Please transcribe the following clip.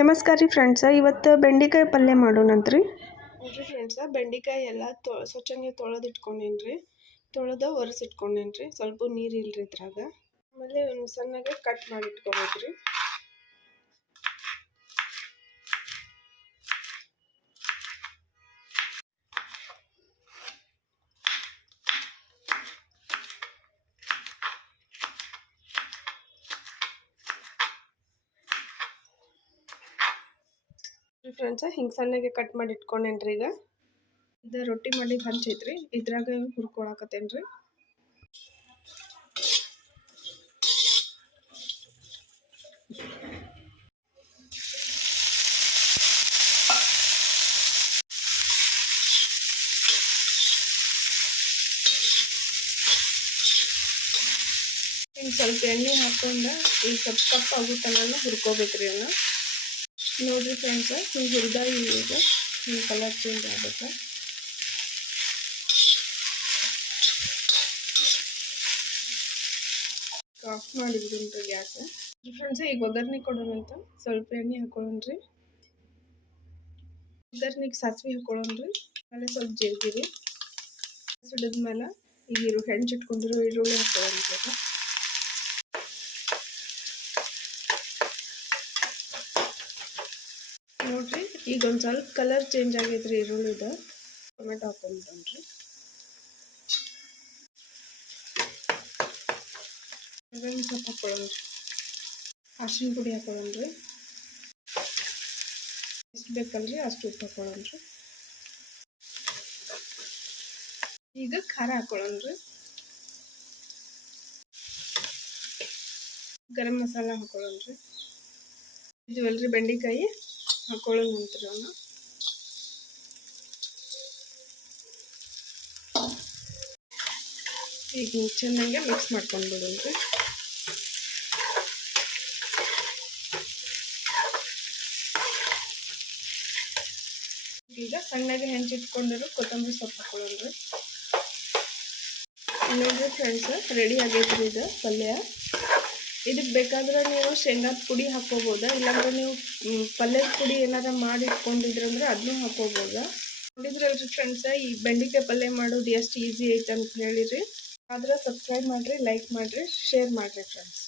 ನಮಸ್ಕಾರ ರೀ ಫ್ರೆಂಡ್ಸ, ಇವತ್ತು ಬೆಂಡೆಕಾಯಿ ಪಲ್ಯ ಮಾಡೋಣಂತ್ರಿ. ನೋಡ್ರಿ ಫ್ರೆಂಡ್ಸ, ಬೆಂಡೆಕಾಯಿ ಎಲ್ಲ ತೊ, ಸ್ವಚ್ಛಂಗೆ ತೊಳೆದು ಇಟ್ಕೊಂಡೇನಿ ರೀ ತೊಳೆದು ಒರೆಸಿಟ್ಕೊಂಡೇನಿ ರೀ ಸ್ವಲ್ಪ ನೀರು ಇಲ್ರಿ ಇದ್ರಾಗ. ಆಮೇಲೆ ಒಂದು ಸಣ್ಣಗೆ ಕಟ್ ಮಾಡಿ ಇಟ್ಕೊಬೇಕ್ರಿ ಫ್ರೆಂಡ್ಸ ಹಿಂಗೆ ಸಣ್ಣಗೆ ಕಟ್ ಮಾಡಿ ಇಟ್ಕೊಂಡೇನ್ರಿ ಈಗ? ಇದು ರೊಟ್ಟಿ ಮಾಡಿ ಹಂಚೈತ್ರಿ ಇದ್ರಾಗ ಹುರ್ಕೊಳಕತ್ತೇನ್ರಿ. ಹಿಂಗೆ ಸ್ವಲ್ಪ ಎಣ್ಣೆ ಹಾಕೊಂಡ ಈಗ ಸ್ವಲ್ಪ ಕಪ್ ಆಗೋ ತನಕ ಹುರ್ಕೋಬೇಕ್ರಿ ಅವನ್ನ ನೋಡ್ರಿ ಫ್ರೆಂಡ್ಸ್ ಈ ಹುರಿದಾಗಿ ಈಗ ನಿಮ್ಮ ಕಲರ್ ಚೇಂಜ್ ಆಗುತ್ತೆ. ಆಫ್ ಮಾಡಿದ್ರಿ ಗ್ಯಾಸ್. ಫ್ರೆಂಡ್ಸ್ ಈಗ ಒಗ್ಗರಣೆ ಕೊಡೋಣಂತ ಸ್ವಲ್ಪ ಎಣ್ಣೆ ಹಾಕೊಳ್ಳೋಣ್ರಿ. ಒಗ್ಗರ್ನಿಗೆ ಸಾಸಿವೆ ಹಾಕೊಳ್ಳೋಣ್ರಿ. ಆಮೇಲೆ ಸ್ವಲ್ಪ ಜೀರಿಗೆ ಸುಡಿದ್ಮೇಲೆ ಈಗ ಇರು ಹೆಂಚಿಟ್ಕೊಂಡಿರೋ ಈರುಳ್ಳಿ ಹಾಕೊಳ್ಳೋಣ ನೋಡ್ರಿ. ಈಗ ಒಂದು ಸ್ವಲ್ಪ ಕಲರ್ ಚೇಂಜ್ ಆಗೈತ್ರಿ ಈರುಳ್ಳಿದ ಟೊಮೆಟೊ ಹಾಕೊಂಡ್ರಿ ಒಂದು ಸ್ವಲ್ಪ ಹಾಕೊಳ್ಳೋಣ್ರಿ. ಅರ್ಶಿನ ಪುಡಿ ಹಾಕೊಳ್ಳೋಣ್ರಿ. ಎಷ್ಟು ಬೇಕಲ್ರಿ ಅಷ್ಟು ಉಪ್ಪು ಹಾಕೊಳ್ಳೋಣ್ರಿ. ಈಗ ಖಾರ ಹಾಕೊಳ್ಳೋಣ್ರಿ. ಗರಂ ಮಸಾಲ ಹಾಕೊಳ್ಳೋಣ್ರಿ. ಇದು ಅಲ್ರಿ ಬೆಂಡೆಕಾಯಿ. ಹಾಕೊಳ್ಳೋ ನಂತರ ಈಗ ಚೆನ್ನಾಗಿ ಮಿಕ್ಸ್ ಮಾಡ್ಕೊಂಡು ಬಿಡೋಣ್ರಿ ಈಗ ಸಣ್ಣಗೆ ಹೆಂಚಿಟ್ಕೊಂಡಿರೋ ಕೊತ್ತಂಬರಿ ಸೊಪ್ಪು ಹಾಕೊಳ್ಳೋಣ್ರಿ ನೋಡ್ರಿ ಫ್ರೆಂಡ್ಸ್ ರೆಡಿ ಆಗೈತ್ರಿ ಇದು ಪಲ್ಯ. ಇದಕ್ಕೆ ಬೇಕಾದ್ರೆ ನೀವು ಶೇಂಗಾದ ಪುಡಿ ಹಾಕೋಬೋದ? ಇಲ್ಲಾಂದ್ರೆ ನೀವು ಪಲ್ಯದ ಪುಡಿ ಏನಾರ ಮಾಡಿ ಇಟ್ಕೊಂಡಿದ್ರಂದ್ರೆ ಅದನ್ನೂ ಹಾಕೋಬೋದ? ನೋಡಿದ್ರಲ್ರಿ ಫ್ರೆಂಡ್ಸ ಈ ಬೆಂಡೆಕಾಯಿ ಪಲ್ಯ ಮಾಡೋದು ಎಷ್ಟು ಈಸಿ ಐತೆ ಅಂತ ಹೇಳಿರಿ. ಆದ್ರೆ ಸಬ್ಸ್ಕ್ರೈಬ್ ಮಾಡಿರಿ ಲೈಕ್ ಮಾಡಿರಿ ಶೇರ್ ಮಾಡಿರಿ ಫ್ರೆಂಡ್ಸ್